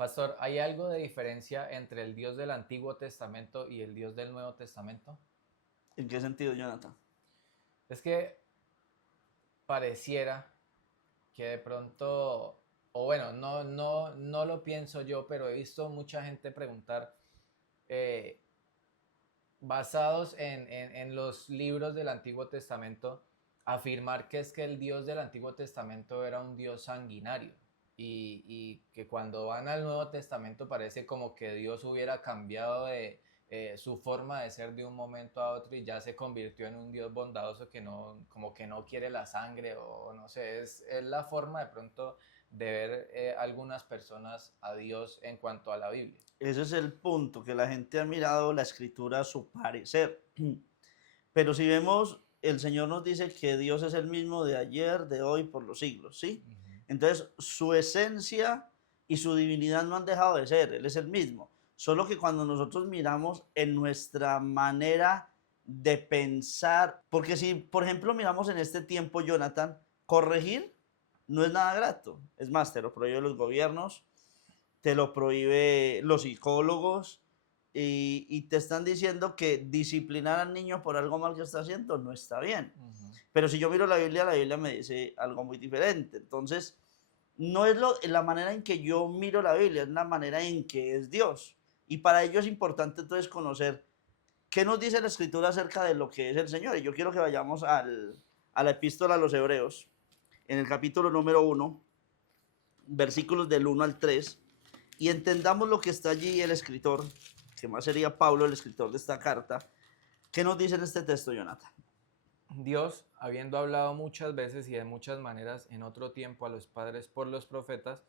Pastor, ¿hay algo de diferencia entre el Dios del Antiguo Testamento y el Dios del Nuevo Testamento? ¿En qué sentido, Jonathan? Es que pareciera que de pronto, o bueno, no lo pienso yo, pero he visto mucha gente preguntar, eh, basados en los libros del Antiguo Testamento, afirmar que es que el Dios del Antiguo Testamento era un Dios sanguinario y que cuando van al Nuevo Testamento parece como que Dios hubiera cambiado de su forma de ser de un momento a otro y ya se convirtió en un Dios bondadoso que no, como que no quiere la sangre o no sé, es la forma de pronto de ver algunas personas a Dios en cuanto a la Biblia. Ese es el punto, que la gente ha mirado la escritura a su parecer. Pero si vemos, el Señor nos dice que Dios es el mismo de ayer, de hoy, por los siglos, ¿sí? Ujú. Entonces, su esencia y su divinidad no han dejado de ser, Él es el mismo. Solo que cuando nosotros miramos en nuestra manera de pensar, porque si, por ejemplo, miramos en este tiempo, Jonathan, corregir no es nada grato. Es más, te lo prohíben los gobiernos, te lo prohíbe los psicólogos y te están diciendo que disciplinar al niño por algo mal que está haciendo no está bien. Ujú. Pero si yo miro la Biblia me dice algo muy diferente. Entonces, no es la manera en que yo miro la Biblia, es la manera en que es Dios. Y para ello es importante entonces conocer qué nos dice la Escritura acerca de lo que es el Señor. Y yo quiero que vayamos a la epístola a los Hebreos, en el capítulo número 1, versículos del 1 al 3, y entendamos lo que está allí el escritor, que más sería Pablo, el escritor de esta carta. ¿Qué nos dice en este texto, Jonathan? Dios, habiendo hablado muchas veces y de muchas maneras en otro tiempo a los padres por los profetas,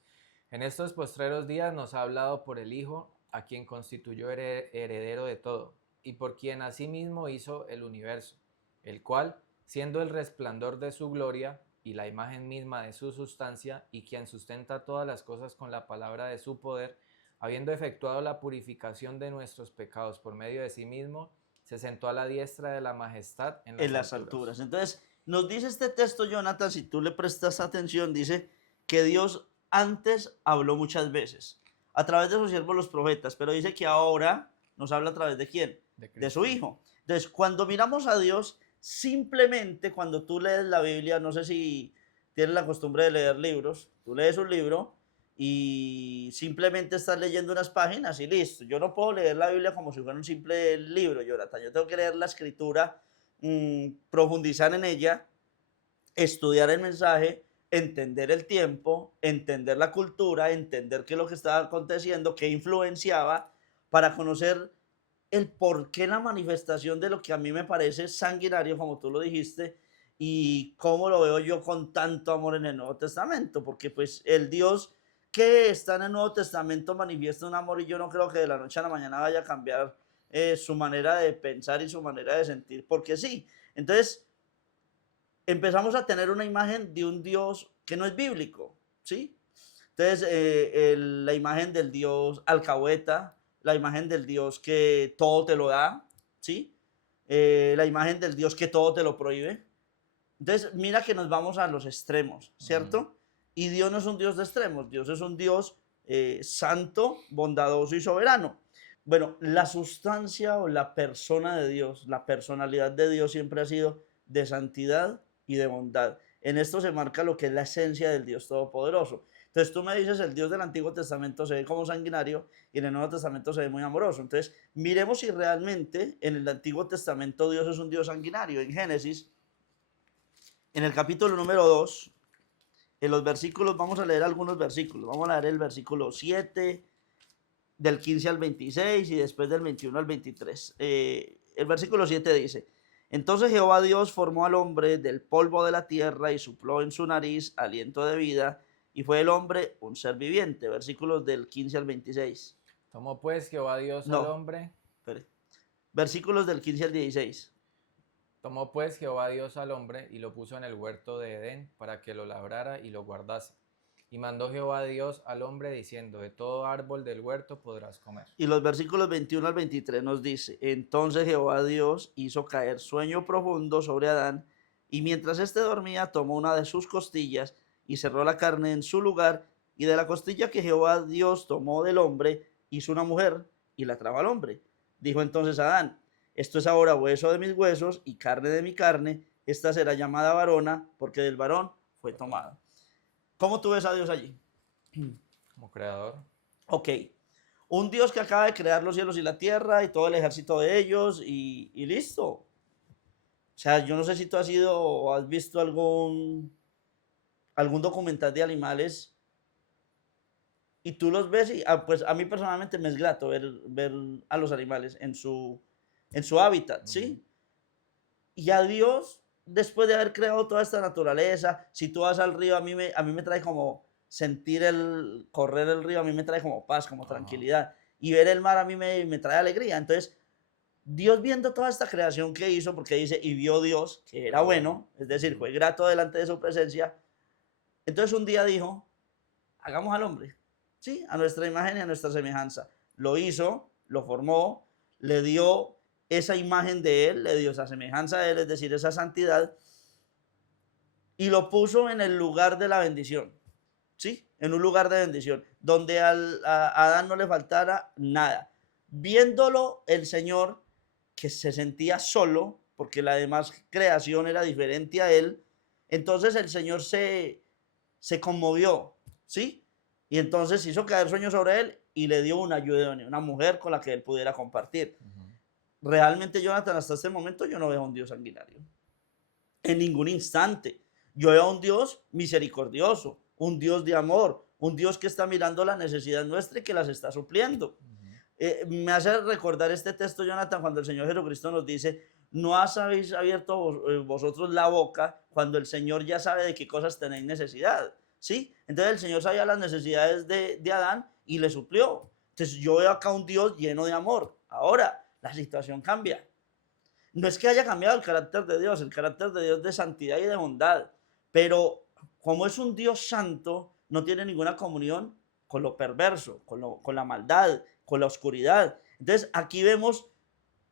en estos postreros días nos ha hablado por el Hijo, a quien constituyó heredero de todo, y por quien asimismo hizo el universo, el cual, siendo el resplandor de su gloria y la imagen misma de su sustancia, y quien sustenta todas las cosas con la palabra de su poder, habiendo efectuado la purificación de nuestros pecados por medio de sí mismo, se sentó a la diestra de la majestad en En las las alturas. alturas. Entonces, nos dice este texto, Jonathan, si tú le prestas atención, dice que Dios antes habló muchas veces a través de sus siervos los profetas, pero dice que ahora nos habla a través de quién? De De su Cristo. Hijo. Entonces, cuando miramos a Dios, simplemente cuando tú lees la Biblia, no sé si tienes la costumbre de leer libros, tú lees un libro y simplemente estás leyendo unas páginas y listo. Yo no puedo leer la Biblia como si fuera un simple libro, Jonathan. Yo tengo que leer la escritura, profundizar en ella, estudiar el mensaje, entender el tiempo, entender la cultura, entender qué es lo que estaba aconteciendo, qué influenciaba, para conocer el por qué la manifestación de lo que a mí me parece sanguinario, como tú lo dijiste, y cómo lo veo yo con tanto amor en el Nuevo Testamento, porque pues el Dios que está en el Nuevo Testamento manifiesta un amor y yo no creo que de la noche a la mañana vaya a cambiar su manera de pensar y su manera de sentir, porque sí. Entonces, empezamos a tener una imagen de un Dios que no es bíblico, ¿sí? Entonces, la imagen del Dios alcahueta, la imagen del Dios que todo te lo da, ¿sí? La imagen del Dios que todo te lo prohíbe. Entonces, mira que nos vamos a los extremos, Ujú. ¿cierto? Y Dios no es un Dios de extremos, Dios es un Dios santo, bondadoso y soberano. Bueno, la sustancia o la persona de Dios, la personalidad de Dios siempre ha sido de santidad y de bondad. En esto se marca lo que es la esencia del Dios Todopoderoso. Entonces tú me dices, el Dios del Antiguo Testamento se ve como sanguinario y en el Nuevo Testamento se ve muy amoroso. Entonces, miremos si realmente en el Antiguo Testamento Dios es un Dios sanguinario. En Génesis, en el capítulo número 2, en los versículos, vamos a leer algunos versículos. Vamos a leer el versículo 7, del 15 al 26 y después del 21 al 23. El versículo 7 dice, entonces Jehová Dios formó al hombre del polvo de la tierra y sopló en su nariz aliento de vida y fue el hombre un ser viviente. Versículos del 15 al 26. Tomó pues Jehová Dios al No, hombre, espere. Versículos del 15 al 16. tomó pues Jehová Dios al hombre y lo puso en el huerto de Edén para que lo labrara y lo guardase. Y mandó Jehová Dios al hombre diciendo, de todo árbol del huerto podrás comer. Y los versículos 21 al 23 nos dice, entonces Jehová Dios hizo caer sueño profundo sobre Adán, y mientras éste dormía, tomó una de sus costillas y cerró la carne en su lugar, y de la costilla que Jehová Dios tomó del hombre, hizo una mujer y la trajo al hombre. Dijo entonces Adán, esto es ahora hueso de mis huesos y carne de mi carne, esta será llamada varona, porque del varón fue tomada. ¿Cómo tú ves a Dios allí? Como creador. Ok, un Dios que acaba de crear los cielos y la tierra y todo el ejército de ellos y listo. O sea, yo no sé si tú has ido o has visto algún documental de animales y tú los ves y pues a mí personalmente me es grato ver a los animales en su hábitat, ¿sí? Y a Dios, después de haber creado toda esta naturaleza, si tú vas al río, a mí me trae como sentir el correr el río, a mí me trae como paz, como Ajá. tranquilidad. Y ver el mar a mí me trae alegría. Entonces, Dios viendo toda esta creación que hizo, porque dice, y vio Dios que era Era bueno. bueno, es decir, fue grato delante de su presencia, entonces un día dijo, hagamos al hombre, ¿sí? A nuestra imagen y a nuestra semejanza. Lo hizo, lo formó, le dio esa imagen de él, le dio esa semejanza de él, es decir, esa santidad, y lo puso en el lugar de la bendición, ¿sí? En un lugar de bendición, donde a Adán no le faltara nada. Viéndolo el Señor, que se sentía solo, porque la demás creación era diferente a él, entonces el Señor se conmovió, ¿sí? Y entonces hizo caer sueño sobre él y le dio una ayuda, una mujer con la que él pudiera compartir. Ujú. Realmente, Jonathan, hasta este momento yo no veo a un Dios sanguinario. En ningún instante. Yo veo a un Dios misericordioso, un Dios de amor, un Dios que está mirando la necesidad nuestra y que las está supliendo. Ujú. Me hace recordar este texto, Jonathan, cuando el Señor Jesucristo nos dice, no habéis abierto vosotros la boca cuando el Señor ya sabe de qué cosas tenéis necesidad, ¿sí? Entonces el Señor sabía las necesidades de Adán y le suplió. Entonces yo veo acá un Dios lleno de amor. Ahora, la situación cambia. No es que haya cambiado el carácter de Dios de santidad y de bondad, pero como es un Dios santo, no tiene ninguna comunión con lo perverso, con la maldad, con la oscuridad. Entonces aquí vemos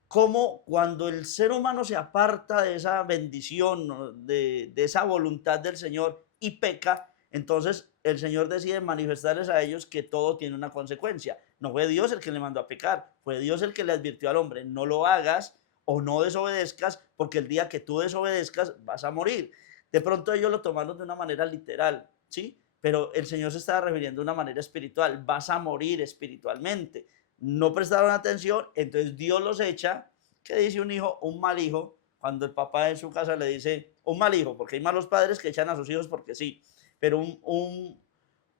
cómo cuando el ser humano se aparta de esa bendición, ¿no? De esa voluntad del Señor y peca, entonces el Señor decide manifestarles a ellos que todo tiene una consecuencia. No fue Dios el que le mandó a pecar, fue Dios el que le advirtió al hombre, no lo hagas o no desobedezcas, porque el día que tú desobedezcas vas a morir. De pronto ellos lo tomaron de una manera literal, ¿sí? Pero el Señor se estaba refiriendo de una manera espiritual, vas a morir espiritualmente. No prestaron atención, entonces Dios los echa. ¿Qué dice un hijo? Un mal hijo, cuando el papá en su casa le dice, un mal hijo, porque hay malos padres que echan a sus hijos porque sí, pero un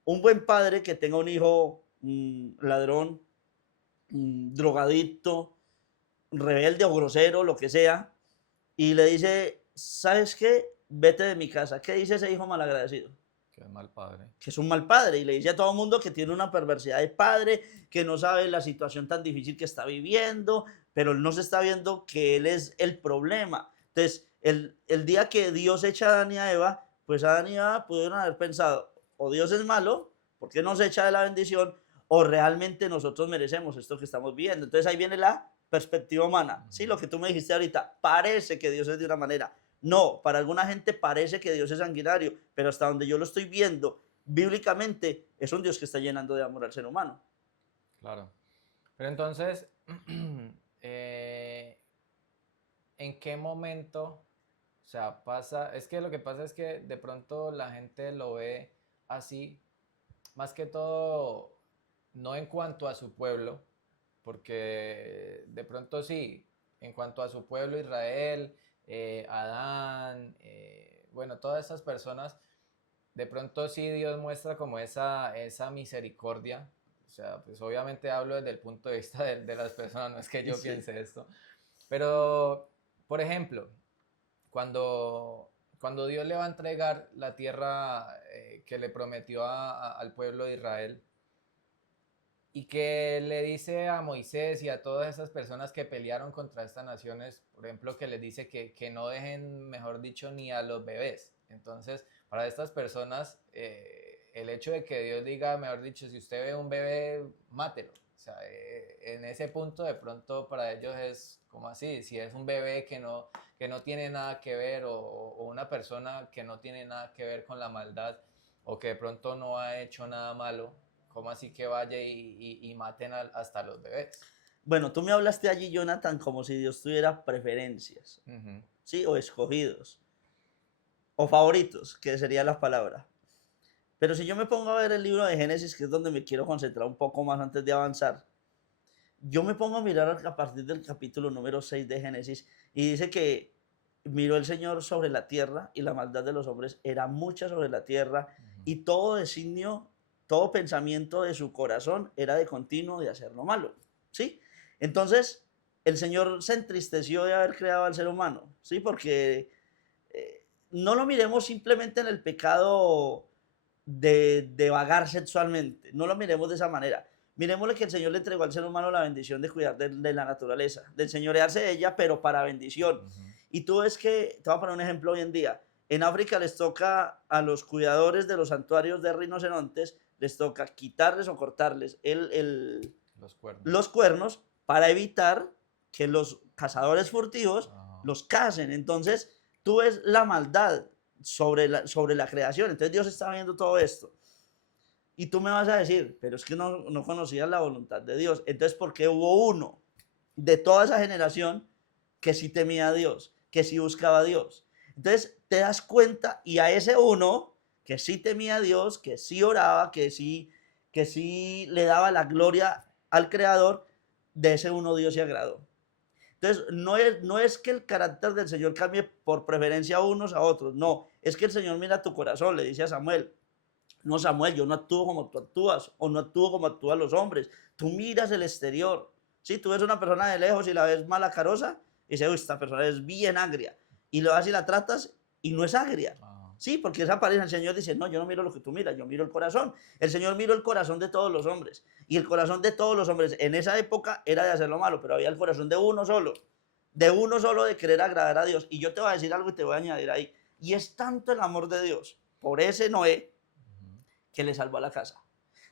buen padre que tenga un hijo ladrón, drogadicto, rebelde o grosero, lo que sea, y le dice, ¿sabes qué? Vete de mi casa. ¿Qué dice ese hijo malagradecido? Qué mal padre. Que es un mal padre y le dice a todo el mundo que tiene una perversidad de padre, que no sabe la situación tan difícil que está viviendo, pero él no se está viendo que él es el problema. Entonces, el día que Dios echa a Adán y a Eva, pues Adán y Eva pudieron haber pensado, o Dios es malo, porque nos echa de la bendición, o realmente nosotros merecemos esto que estamos viviendo. Entonces ahí viene la perspectiva humana. Sí, lo que tú me dijiste ahorita, parece que Dios es de una manera. No, para alguna gente parece que Dios es sanguinario, pero hasta donde yo lo estoy viendo, bíblicamente es un Dios que está llenando de amor al ser humano. Claro. Pero entonces, eh, ¿en qué momento, o sea, pasa? Es que lo que pasa es que de pronto la gente lo ve así, más que todo, no en cuanto a su pueblo, porque de pronto sí, en cuanto a su pueblo Israel, Adán, bueno, todas esas personas, de pronto sí Dios muestra como esa misericordia. O sea, pues obviamente hablo desde el punto de vista de las personas, no es que yo Sí, piense esto. Pero, por ejemplo, cuando Dios le va a entregar la tierra que le prometió al pueblo de Israel, y que le dice a Moisés y a todas esas personas que pelearon contra estas naciones, por ejemplo, que les dice que no dejen, mejor dicho, ni a los bebés. Entonces, para estas personas, el hecho de que Dios diga, mejor dicho, si usted ve un bebé, mátelo. O sea, en ese punto de pronto para ellos es como así, si es un bebé que no tiene nada que ver o una persona que no tiene nada que ver con la maldad, o que de pronto no ha hecho nada malo, ¿cómo así que vaya y maten hasta los bebés? Bueno, tú me hablaste allí, Jonathan, como si Dios tuviera preferencias, Ujú, ¿sí? O escogidos, o favoritos, que sería la palabra. Pero si yo me pongo a ver el libro de Génesis, que es donde me quiero concentrar un poco más antes de avanzar, yo me pongo a mirar a partir del capítulo número 6 de Génesis y dice que miró el Señor sobre la tierra y la maldad de los hombres era mucha sobre la tierra ujú. y todo designio, todo pensamiento de su corazón era de continuo de hacer lo malo, ¿sí? Entonces, el Señor se entristeció de haber creado al ser humano, ¿sí? Porque no lo miremos simplemente en el pecado de vagar sexualmente, no lo miremos de esa manera. Miremosle que el Señor le entregó al ser humano la bendición de cuidar de la naturaleza, de enseñorearse de ella, pero para bendición. Ujú. Y tú ves que, te voy a poner un ejemplo hoy en día, en África les toca a los cuidadores de los santuarios de rinocerontes, les toca quitarles o cortarles Los cuernos. los cuernos para evitar que los cazadores furtivos Ajá. los casen. Entonces, tú ves la maldad sobre la creación. Entonces, Dios está viendo todo esto. Y tú me vas a decir, pero es que no conocías la voluntad de Dios. Entonces, ¿por qué hubo uno de toda esa generación que sí temía a Dios, que sí buscaba a Dios? Entonces, te das cuenta y a ese uno que sí temía a Dios, que sí oraba, que sí le daba la gloria al Creador, de ese uno Dios se agradó. Entonces, no es que el carácter del Señor cambie por preferencia a unos a otros, no, es que el Señor mira tu corazón, le dice a Samuel, no, Samuel, yo no actúo como tú actúas o no actúo como actúan los hombres. Tú miras el exterior. Si tú ves una persona de lejos y la ves mala carosa, y dices, uy, esta persona es bien agria. Y lo vas y la tratas y no es agria. Ajá. Sí, porque esa pareja, el Señor dice, no, yo no miro lo que tú miras, yo miro el corazón. El Señor miró el corazón de todos los hombres. Y el corazón de todos los hombres en esa época era de hacer lo malo, pero había el corazón de uno solo de querer agradar a Dios. Y yo te voy a decir algo y te voy a añadir ahí. Y es tanto el amor de Dios por ese Noé Ujú. que le salvó a la casa.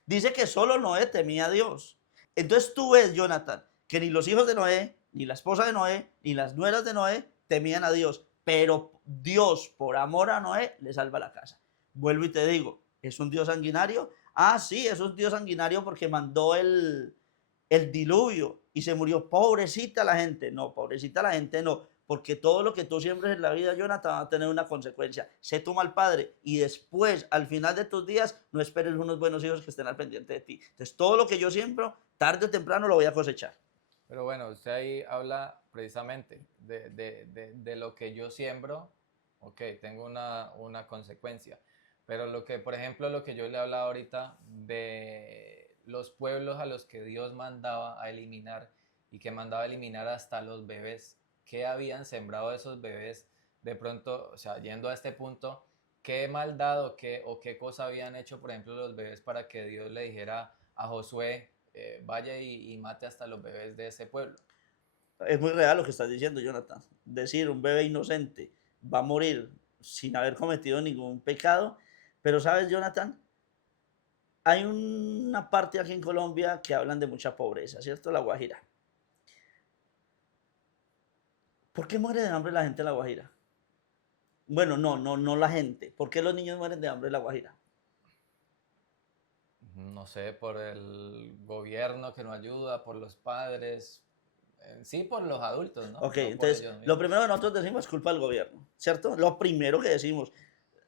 Dice que solo Noé temía a Dios. Entonces tú ves, Jonathan, que ni los hijos de Noé, ni la esposa de Noé, ni las nueras de Noé temían a Dios. Pero Dios, por amor a Noé, le salva la casa. Vuelvo y te digo, ¿es un Dios sanguinario? Ah, sí, es un Dios sanguinario porque mandó el diluvio y se murió. Pobrecita la gente. No, pobrecita la gente no. Porque todo lo que tú siembres en la vida, Jonathan, va a tener una consecuencia. Sé tu mal padre y después, al final de tus días, no esperes unos buenos hijos que estén al pendiente de ti. Entonces, todo lo que yo siembro, tarde o temprano lo voy a cosechar. Pero bueno, usted ahí habla precisamente de lo que yo siembro, ok, tengo una consecuencia. Pero lo que, por ejemplo, lo que yo le hablaba ahorita de los pueblos a los que Dios mandaba a eliminar y que mandaba a eliminar hasta los bebés, ¿qué habían sembrado esos bebés? De pronto, o sea, yendo a este punto, ¿qué maldad o qué cosa habían hecho, por ejemplo, los bebés para que Dios le dijera a Josué, vaya y mate hasta los bebés de ese pueblo? Es muy real lo que estás diciendo, Jonathan. Decir, un bebé inocente va a morir sin haber cometido ningún pecado. Pero, ¿sabes, Jonathan? Hay una parte aquí en Colombia que hablan de mucha pobreza, ¿cierto? La Guajira. ¿Por qué muere de hambre la gente en La Guajira? Bueno, no la gente. ¿Por qué los niños mueren de hambre en La Guajira? No sé, por el gobierno que no ayuda, por los padres, en sí por los adultos, ¿no? Ok, No por entonces, ellos lo mismos. primero que nosotros decimos es culpa del gobierno, ¿cierto? Lo primero que decimos,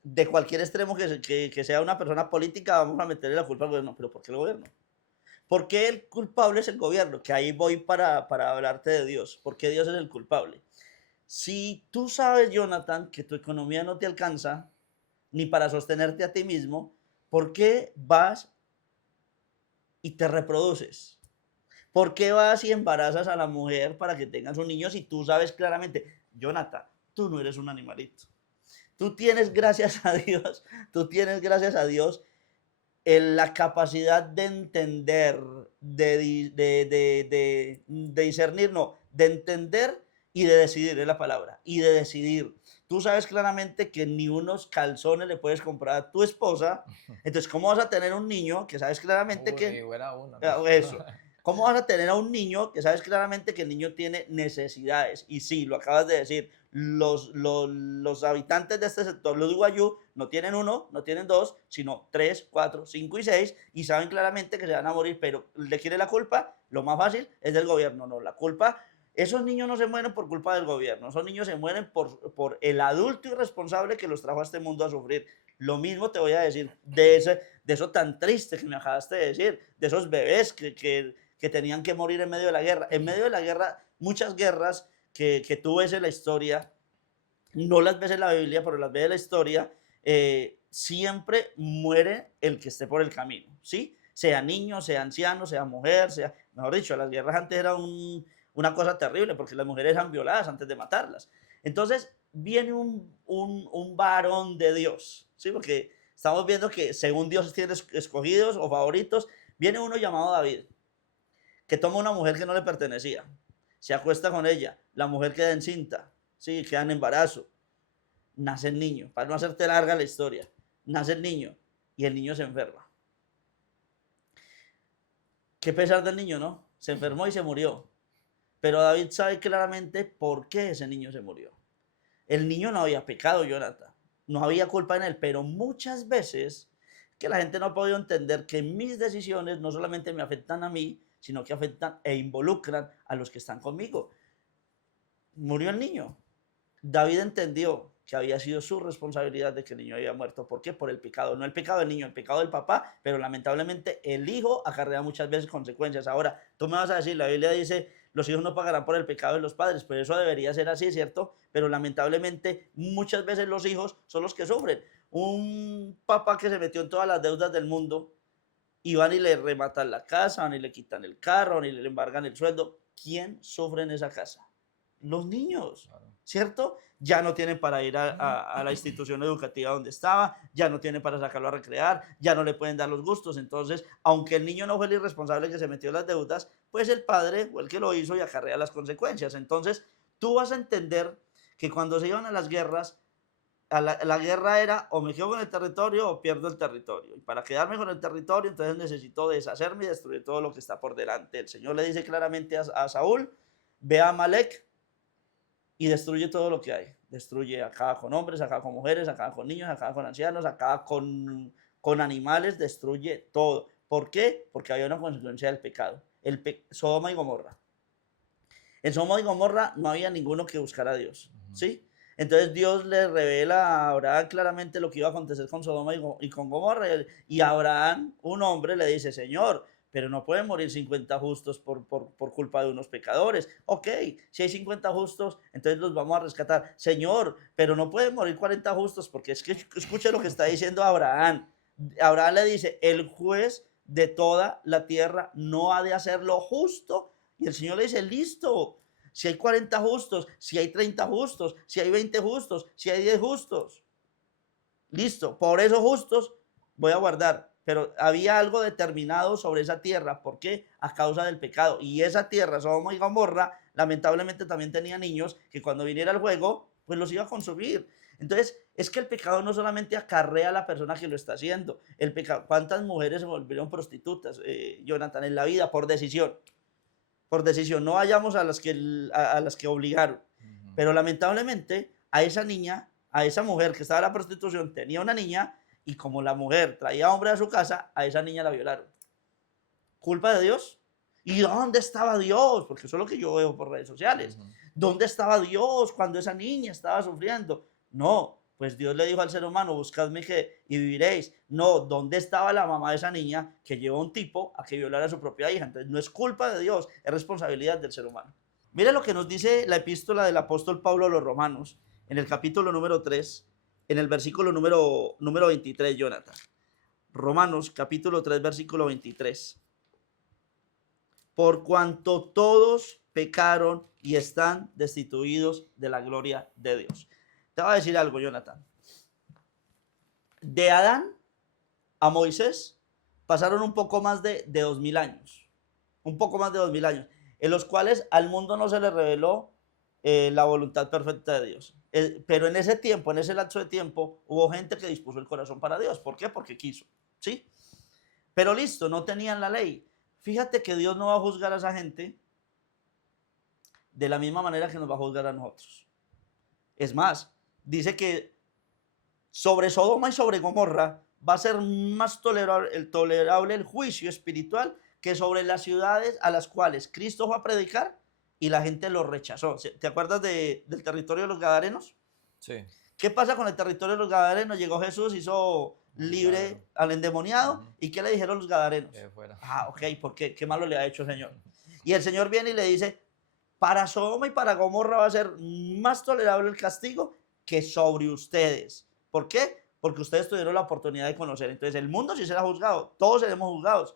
de cualquier extremo que sea una persona política, vamos a meterle la culpa al gobierno. ¿Pero por qué el gobierno? ¿Por qué el culpable es el gobierno? Que ahí voy para hablarte de Dios. ¿Por qué Dios es el culpable? Si tú sabes, Jonathan, que tu economía no te alcanza ni para sostenerte a ti mismo, ¿por qué vas y te reproduces? ¿Por qué vas y embarazas a la mujer para que tengas un niño si tú sabes claramente, Jonathan, tú no eres un animalito? Tú tienes, gracias a Dios, tú tienes, gracias a Dios, la capacidad de entender, de discernir, no, de entender y de decidir, es la palabra, y de decidir. Tú sabes claramente que ni unos calzones le puedes comprar a tu esposa, entonces, ¿cómo vas a tener un niño que sabes claramente Ni que fuera uno, ¿no? eso? ¿Cómo vas a tener a un niño que sabes claramente que el niño tiene necesidades? Y sí, lo acabas de decir, los habitantes de este sector, los Guayú, no tienen uno, no tienen dos, sino tres, cuatro, cinco y seis, y saben claramente que se van a morir, pero ¿le quiere la culpa? Lo más fácil es del gobierno, no, la culpa, esos niños no se mueren por culpa del gobierno, esos niños se mueren por el adulto irresponsable que los trajo a este mundo a sufrir. Lo mismo te voy a decir de eso tan triste que me acabaste de decir, de esos bebés que tenían que morir en medio de la guerra. En medio de la guerra, muchas guerras que tú ves en la historia, no las ves en la Biblia, pero las ves en la historia, siempre muere el que esté por el camino, ¿sí? Sea niño, sea anciano, sea mujer, sea, mejor dicho, las guerras antes era una cosa terrible porque las mujeres eran violadas antes de matarlas. Entonces viene un varón de Dios, ¿sí? Porque estamos viendo que según Dios tiene escogidos o favoritos, viene uno llamado David, que toma una mujer que no le pertenecía, se acuesta con ella, la mujer queda encinta, ¿sí? Queda en embarazo, nace el niño, para no hacerte larga la historia, nace el niño y el niño se enferma. Qué pesar del niño, ¿no? Se enfermó y se murió. Pero David sabe claramente por qué ese niño se murió. El niño no había pecado, Jonathan. No había culpa en él, pero muchas veces que la gente no ha podido entender que mis decisiones no solamente me afectan a mí, sino que afectan e involucran a los que están conmigo. Murió el niño. David entendió que había sido su responsabilidad de que el niño había muerto. ¿Por qué? Por el pecado. No el pecado del niño, el pecado del papá, pero lamentablemente el hijo acarrea muchas veces consecuencias. Ahora, tú me vas a decir, la Biblia dice, los hijos no pagarán por el pecado de los padres, pero eso debería ser así, ¿cierto? Pero lamentablemente muchas veces los hijos son los que sufren. Un papá que se metió en todas las deudas del mundo y van y le rematan la casa, van y le quitan el carro, van y le embargan el sueldo. ¿Quién sufre en esa casa? Los niños, Claro. ¿cierto? Ya no tienen para ir a la institución educativa donde estaba, ya no tienen para sacarlo a recrear, ya no le pueden dar los gustos. Entonces, aunque el niño no fue el irresponsable que se metió en las deudas, pues el padre fue el que lo hizo y acarrea las consecuencias. Entonces, tú vas a entender que cuando se iban a las guerras, la guerra era o me quedo con el territorio o pierdo el territorio. Y para quedarme con el territorio, entonces necesito deshacerme y destruir todo lo que está por delante. El Señor le dice claramente a Saúl, ve a Amalek y destruye todo lo que hay. Destruye, acaba con hombres, acaba con mujeres, acaba con niños, acaba con ancianos, acaba con animales, destruye todo. ¿Por qué? Porque había una consecuencia del pecado. Sodoma y Gomorra. En Sodoma y Gomorra no había ninguno que buscara a Dios, ¿sí? Entonces Dios le revela a Abraham claramente lo que iba a acontecer con Sodoma y con Gomorra. Y Abraham, un hombre, le dice, Señor, pero no pueden morir 50 justos por culpa de unos pecadores. Ok, si hay 50 justos, entonces los vamos a rescatar. Señor, pero no pueden morir 40 justos, porque es que escuche lo que está diciendo Abraham. Abraham le dice, el juez de toda la tierra no ha de hacer lo justo. Y el Señor le dice, listo, si hay 40 justos, si hay 30 justos, si hay 20 justos, si hay 10 justos. Listo, por esos justos voy a guardar. Pero había algo determinado sobre esa tierra. ¿Por qué? A causa del pecado. Y esa tierra, Sodoma y Gomorra, lamentablemente también tenía niños que cuando viniera el juego, pues los iba a consumir. Entonces, es que el pecado no solamente acarrea a la persona que lo está haciendo. El pecado, ¿cuántas mujeres se volvieron prostitutas, Jonathan, en la vida por decisión? Por decisión, no vayamos a las que obligaron. Pero lamentablemente a esa niña, a esa mujer que estaba en la prostitución, tenía una niña y como la mujer traía hombre a su casa, a esa niña la violaron. ¿Culpa de Dios? ¿Y dónde estaba Dios? Porque eso es lo que yo veo por redes sociales. ¿Dónde estaba Dios cuando esa niña estaba sufriendo? No, pues Dios le dijo al ser humano, buscadme y viviréis. No, ¿dónde estaba la mamá de esa niña que llevó a un tipo a que violara a su propia hija? Entonces no es culpa de Dios, es responsabilidad del ser humano. Mire lo que nos dice la epístola del apóstol Pablo a los Romanos, en el capítulo número 3, en el versículo número 23, Jonathan. Romanos capítulo 3, versículo 23. Por cuanto todos pecaron y están destituidos de la gloria de Dios. Te voy a decir algo, Jonathan. De Adán a Moisés pasaron un poco más de 2000 años. Un poco más de 2000 años. En los cuales al mundo no se le reveló la voluntad perfecta de Dios. Pero en ese tiempo, en ese lapso de tiempo, hubo gente que dispuso el corazón para Dios. ¿Por qué? Porque quiso, ¿sí? Pero listo, no tenían la ley. Fíjate que Dios no va a juzgar a esa gente de la misma manera que nos va a juzgar a nosotros. Es más, dice que sobre Sodoma y sobre Gomorra va a ser más tolerable el juicio espiritual que sobre las ciudades a las cuales Cristo fue a predicar y la gente lo rechazó. ¿Te acuerdas del territorio de los Gadarenos? Sí, ¿Qué pasa con el territorio de los Gadarenos? Llegó Jesús, hizo milagro. libre al endemoniado. Ujú. ¿Y qué le dijeron los Gadarenos? Fuera. Ah, ok, ¿por qué? ¿Qué malo le ha hecho el Señor? Y el Señor viene y le dice, para Sodoma y para Gomorra va a ser más tolerable el castigo que sobre ustedes. ¿Por qué? Porque ustedes tuvieron la oportunidad de conocer. Entonces el mundo sí será juzgado, todos seremos juzgados.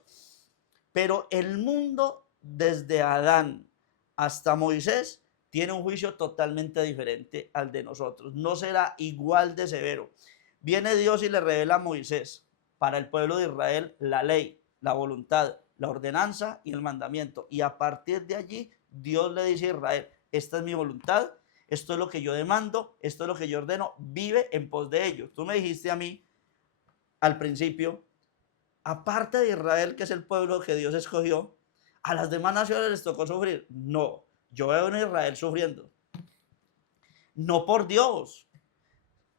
Pero el mundo desde Adán hasta Moisés tiene un juicio totalmente diferente al de nosotros. No será igual de severo. Viene Dios y le revela a Moisés para el pueblo de Israel la ley, la voluntad, la ordenanza y el mandamiento. Y a partir de allí Dios le dice a Israel, esta es mi voluntad, esto es lo que yo demando, esto es lo que yo ordeno, vive en pos de ello. Tú me dijiste a mí al principio, aparte de Israel, que es el pueblo que Dios escogió, a las demás naciones les tocó sufrir. No, yo veo en Israel sufriendo. No por Dios.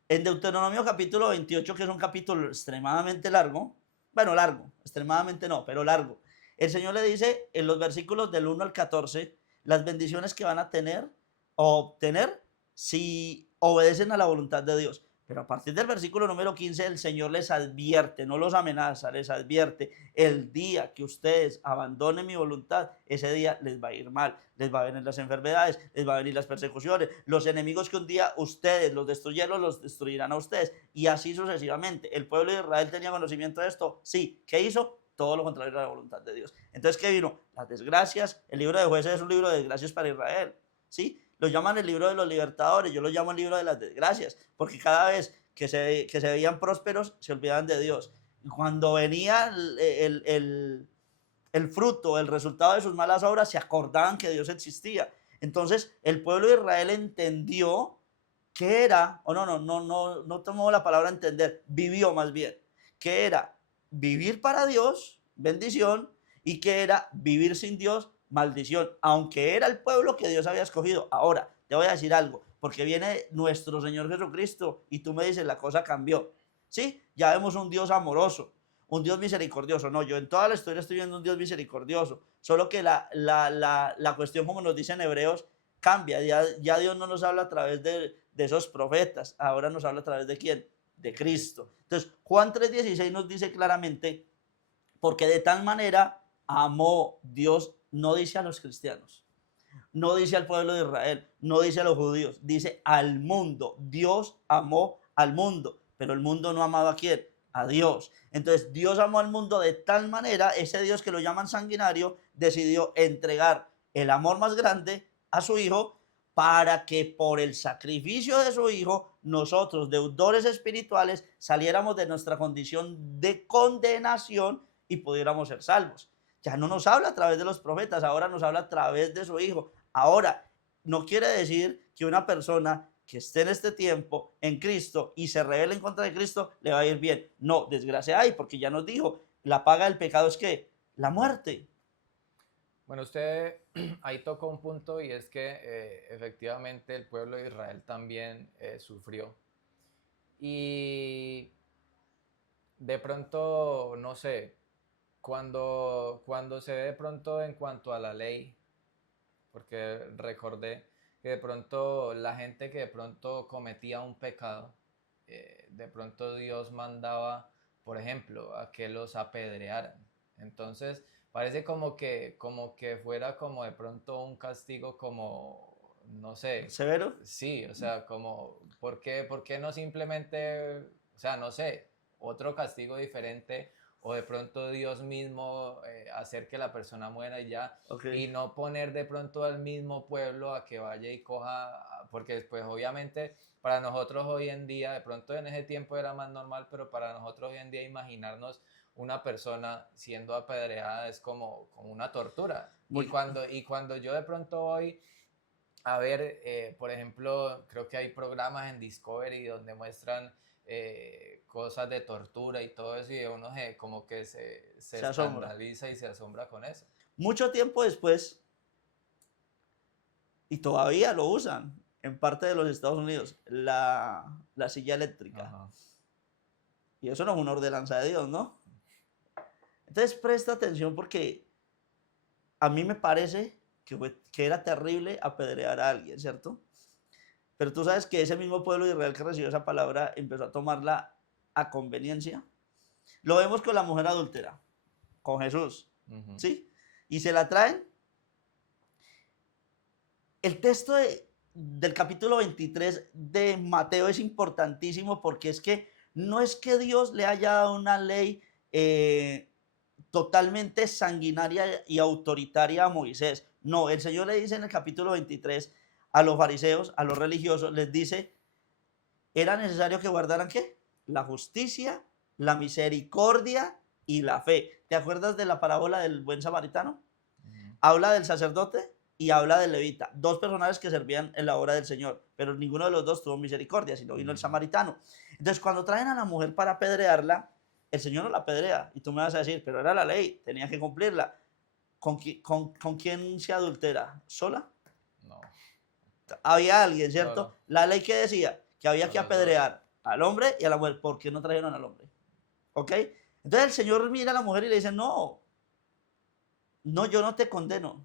En Deuteronomio capítulo 28, que es un capítulo extremadamente largo, bueno, largo, extremadamente no, pero largo, el Señor le dice en los versículos del 1 al 14 las bendiciones que van a tener o obtener si obedecen a la voluntad de Dios. Pero a partir del versículo número 15 el Señor les advierte, no los amenaza, les advierte, el día que ustedes abandonen mi voluntad, ese día les va a ir mal, les va a venir las enfermedades, les va a venir las persecuciones, los enemigos que un día ustedes los destruyeron, los destruirán a ustedes, y así sucesivamente. ¿El pueblo de Israel tenía conocimiento de esto? Sí. ¿Qué hizo? Todo lo contrario a la voluntad de Dios. Entonces, ¿qué vino? Las desgracias. El libro de Jueces es un libro de desgracias para Israel, ¿sí? Lo llaman el libro de los libertadores, yo lo llamo el libro de las desgracias, porque cada vez que se veían prósperos, se olvidaban de Dios. Y cuando venía el fruto, el resultado de sus malas obras, se acordaban que Dios existía. Entonces, el pueblo de Israel entendió que era, o no tomó la palabra entender, vivió más bien, que era vivir para Dios, bendición, y que era vivir sin Dios, maldición, aunque era el pueblo que Dios había escogido. Ahora, te voy a decir algo, porque viene nuestro Señor Jesucristo y tú me dices, la cosa cambió. ¿Sí? Ya vemos un Dios amoroso, un Dios misericordioso. No, yo en toda la historia estoy viendo un Dios misericordioso, solo que la cuestión, como nos dicen hebreos, cambia. Ya Dios no nos habla a través de esos profetas, ahora nos habla a través de quién, de Cristo. Entonces, Juan 3:16 nos dice claramente, porque de tal manera amó Dios, no dice a los cristianos, no dice al pueblo de Israel, no dice a los judíos, dice al mundo. Dios amó al mundo, pero el mundo no amaba a quién, a Dios. Entonces Dios amó al mundo de tal manera, ese Dios que lo llaman sanguinario, decidió entregar el amor más grande a su Hijo para que por el sacrificio de su Hijo, nosotros, deudores espirituales, saliéramos de nuestra condición de condenación y pudiéramos ser salvos. Ya no nos habla a través de los profetas, ahora nos habla a través de su Hijo. Ahora, no quiere decir que una persona que esté en este tiempo en Cristo y se rebele en contra de Cristo le va a ir bien. No, desgracia hay, porque ya nos dijo, la paga del pecado es ¿qué? La muerte. Bueno, usted ahí tocó un punto y es que efectivamente el pueblo de Israel también sufrió. Y de pronto, no sé, cuando se ve de pronto en cuanto a la ley, porque recordé que de pronto la gente que de pronto cometía un pecado, de pronto Dios mandaba, por ejemplo, a que los apedrearan. Entonces, parece como que fuera como de pronto un castigo como, no sé, ¿Severo? sí, o sea, como, ¿por qué no simplemente, o sea, no sé, otro castigo diferente? O de pronto Dios mismo hacer que la persona muera y ya, Ok. y no poner de pronto al mismo pueblo a que vaya y coja, porque después obviamente para nosotros hoy en día, de pronto en ese tiempo era más normal, pero para nosotros hoy en día imaginarnos una persona siendo apedreada es como una tortura. Y Muy, cuando yo de pronto voy a ver, por ejemplo, creo que hay programas en Discovery donde muestran cosas de tortura y todo eso, y uno como que se Se asombra. escandaliza y se asombra con eso. Mucho tiempo después, y todavía lo usan en parte de los Estados Unidos, la silla eléctrica. Ajá. Y eso no es una ordenanza de Dios, ¿no? Entonces presta atención porque a mí me parece que era terrible apedrear a alguien, ¿cierto? Pero tú sabes que ese mismo pueblo de Israel que recibió esa palabra empezó a tomarla a conveniencia. Lo vemos con la mujer adúltera, con Jesús, Ujú. ¿sí? Y se la traen. El texto del capítulo 23 de Mateo es importantísimo porque es que no es que Dios le haya dado una ley totalmente sanguinaria y autoritaria a Moisés. No, el Señor le dice en el capítulo 23 a los fariseos, a los religiosos, les dice, era necesario que guardaran ¿qué? La justicia, la misericordia y la fe. ¿Te acuerdas de la parábola del buen samaritano? Ujú. Habla del sacerdote y habla del levita, dos personajes que servían en la obra del Señor, pero ninguno de los dos tuvo misericordia, sino vino el Ujú. samaritano. Entonces, cuando traen a la mujer para apedrearla, el Señor no la apedrea. Y tú me vas a decir, pero era la ley, tenía que cumplirla. ¿Con quién se adultera? ¿Sola? No, Había alguien, ¿cierto? solo, La ley que decía que había que a los dos. apedrear al hombre y a la mujer. ¿Por qué no trajeron al hombre? ¿Ok? Entonces el Señor mira a la mujer y le dice, no, no, yo no te condeno,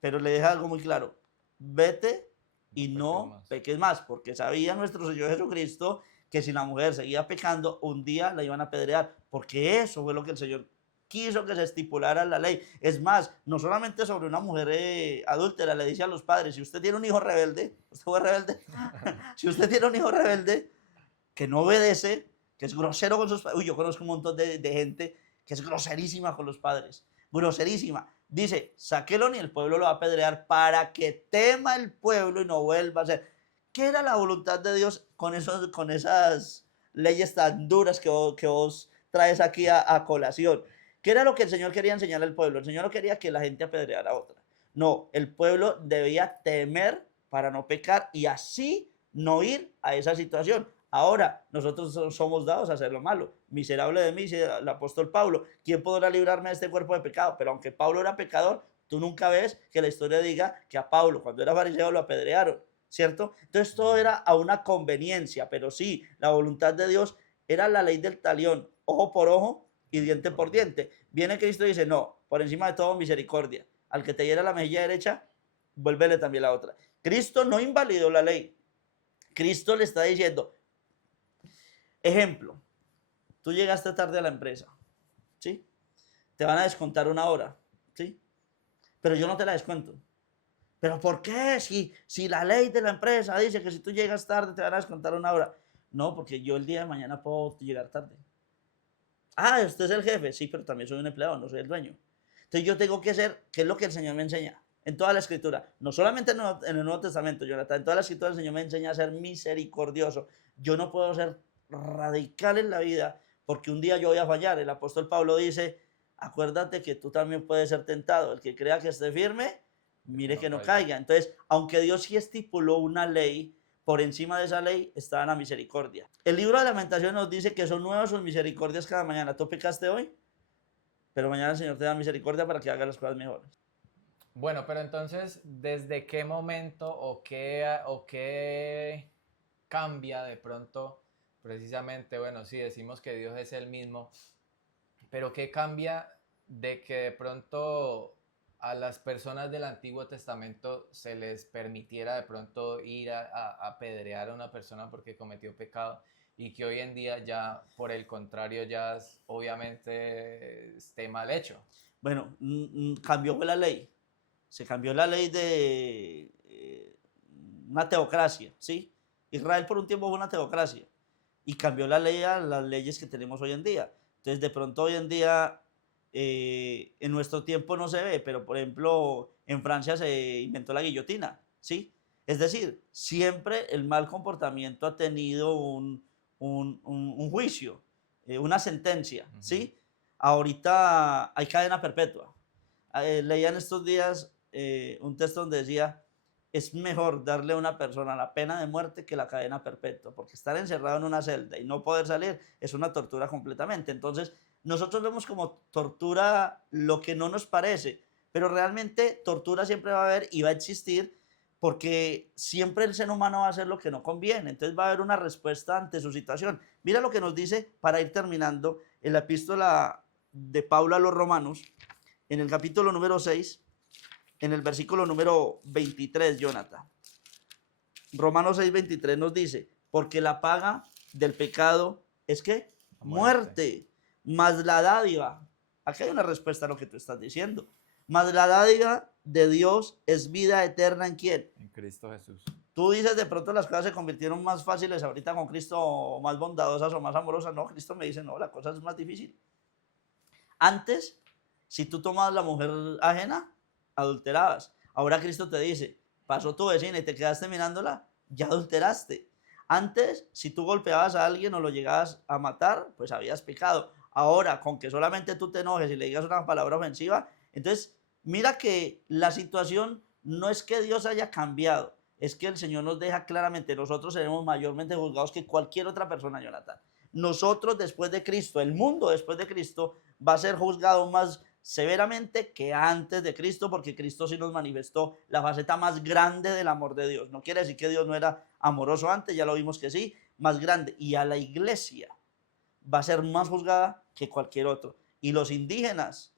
pero le deja algo muy claro, vete No y peques no más. peques más, porque sabía nuestro Señor Jesucristo que si la mujer seguía pecando, un día la iban a apedrear, porque eso fue lo que el Señor quiso que se estipulara en la ley. Es más, no solamente sobre una mujer adúltera, le dice a los padres, si usted tiene un hijo rebelde, ¿usted fue rebelde? Si usted tiene un hijo rebelde que no obedece, que es grosero con sus padres, uy, yo conozco un montón de gente que es groserísima con los padres, groserísima. Dice, sáquelo y el pueblo lo va a apedrear para que tema el pueblo y no vuelva a ser. ¿Qué era la voluntad de Dios con esas leyes tan duras que vos traes aquí a colación? ¿Qué era lo que el Señor quería enseñarle al pueblo? El Señor no quería que la gente apedreara a otra. No, el pueblo debía temer para no pecar y así no ir a esa situación. Ahora, nosotros somos dados a hacer lo malo. Miserable de mí, dice el apóstol Pablo. ¿Quién podrá librarme de este cuerpo de pecado? Pero aunque Pablo era pecador, tú nunca ves que la historia diga que a Pablo, cuando era fariseo, lo apedrearon, ¿cierto? Entonces todo Ujú. era a una conveniencia, pero sí, la voluntad de Dios era la ley del talión, ojo por ojo y Diente diente por por diente. diente. Viene Cristo y dice, no, por encima de todo misericordia. Al que te hiera la mejilla derecha, vuélvele también la otra. Cristo no invalidó la ley. Cristo le está diciendo, ejemplo, tú llegaste tarde a la empresa, ¿sí? Te van a descontar una hora, ¿sí? Pero yo no te la descuento. ¿Pero por qué? Si la ley de la empresa dice que si tú llegas tarde te van a descontar una hora. No, porque yo el día de mañana puedo llegar tarde. Ah, usted es el jefe. Sí, pero también soy un empleado, no soy el dueño. Entonces yo tengo que ser, ¿qué es lo que el Señor me enseña? En toda la escritura, no solamente en el Nuevo Testamento, Jonathan, en toda la escritura el Señor me enseña a ser misericordioso. Yo no puedo ser radical en la vida porque un día yo voy a fallar. El apóstol Pablo dice, acuérdate que tú también puedes ser tentado. El que crea que esté firme, Que mire no que no caiga. caiga. Entonces, aunque Dios sí estipuló una ley, por encima de esa ley está la misericordia. El libro de Lamentaciones nos dice que son nuevas sus misericordias cada mañana. Tú pecaste hoy, pero mañana el Señor te da misericordia para que hagas las cosas mejores. Bueno, pero entonces, ¿desde qué momento o qué cambia de pronto precisamente? Bueno, sí, decimos que Dios es el mismo, pero ¿qué cambia de que de pronto a las personas del Antiguo Testamento se les permitiera de pronto ir a apedrear a una persona porque cometió pecado y que hoy en día ya, por el contrario, ya obviamente esté mal hecho? Bueno, cambió la ley. Se cambió la ley de una teocracia, ¿sí? Israel por un tiempo fue una teocracia y cambió la ley a las leyes que tenemos hoy en día. Entonces, de pronto hoy en día, en nuestro tiempo no se ve, pero por ejemplo, en Francia se inventó la guillotina, ¿sí? Es decir, siempre el mal comportamiento ha tenido un juicio, una sentencia, Ujú. ¿sí? Ahorita hay cadena perpetua. Leía en estos días un texto donde decía, es mejor darle a una persona la pena de muerte que la cadena perpetua, porque estar encerrado en una celda y no poder salir es una tortura completamente. Entonces, nosotros vemos como tortura lo que no nos parece, pero realmente tortura siempre va a haber y va a existir porque siempre el ser humano va a hacer lo que no conviene. Entonces va a haber una respuesta ante su situación. Mira lo que nos dice, para ir terminando, en la epístola de Pablo a los Romanos, en el capítulo número 6, en el versículo número 23, Jonathan. Romanos 6, 23 nos dice, porque la paga del pecado es que muerte, más la dádiva. Aquí hay una respuesta a lo que tú estás diciendo. Más la dádiva de Dios es vida eterna en quién? En Cristo Jesús. Tú dices de pronto las cosas se convirtieron más fáciles ahorita con Cristo, o más bondadosas o más amorosas. No, Cristo me dice, no, la cosa es más difícil. Antes, si tú tomabas la mujer ajena, adulterabas. Ahora Cristo te dice, pasó tu vecina y te quedaste mirándola, ya adulteraste. Antes, si tú golpeabas a alguien o lo llegabas a matar, pues habías pecado. Ahora, con que solamente tú te enojes y le digas una palabra ofensiva, entonces mira que la situación no es que Dios haya cambiado, es que el Señor nos deja claramente, nosotros seremos mayormente juzgados que cualquier otra persona, Jonathan. Nosotros después de Cristo, el mundo después de Cristo, va a ser juzgado más severamente que antes de Cristo, porque Cristo sí nos manifestó la faceta más grande del amor de Dios. No quiere decir que Dios no era amoroso antes, ya lo vimos que sí, más grande. Y a la iglesia va a ser más juzgada que cualquier otro. Y los indígenas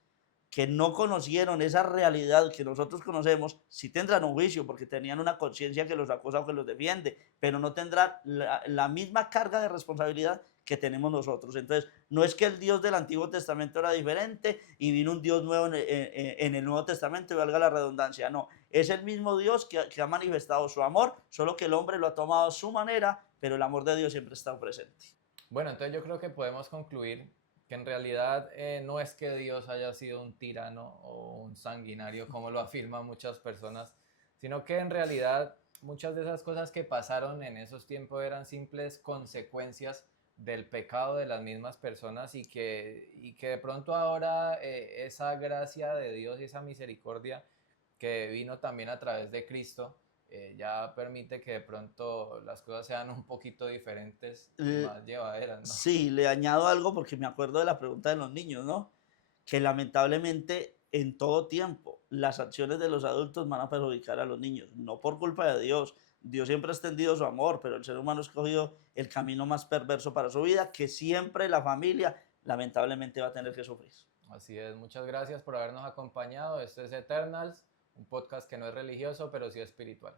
que no conocieron esa realidad que nosotros conocemos, sí tendrán un juicio porque tenían una conciencia que los acusa o que los defiende, pero no tendrán la misma carga de responsabilidad que tenemos nosotros. Entonces, no es que el Dios del Antiguo Testamento era diferente y vino un Dios nuevo en el Nuevo Testamento, y valga la redundancia, no, es el mismo Dios que ha manifestado su amor, solo que el hombre lo ha tomado a su manera, pero el amor de Dios siempre está presente. Bueno, entonces yo creo que podemos concluir que en realidad no es que Dios haya sido un tirano o un sanguinario, como lo afirman muchas personas, sino que en realidad muchas de esas cosas que pasaron en esos tiempos eran simples consecuencias del pecado de las mismas personas y que de pronto ahora esa gracia de Dios y esa misericordia que vino también a través de Cristo ya permite que de pronto las cosas sean un poquito diferentes y más llevaderas, ¿no? Sí, le añado algo porque me acuerdo de la pregunta de los niños, ¿no? Que lamentablemente en todo tiempo las acciones de los adultos van a perjudicar a los niños, no por culpa de Dios. Dios siempre ha extendido su amor, pero el ser humano ha escogido el camino más perverso para su vida, que siempre la familia lamentablemente va a tener que sufrir. Así es, muchas gracias por habernos acompañado. Esto es Eternals, un podcast que no es religioso, pero sí espiritual.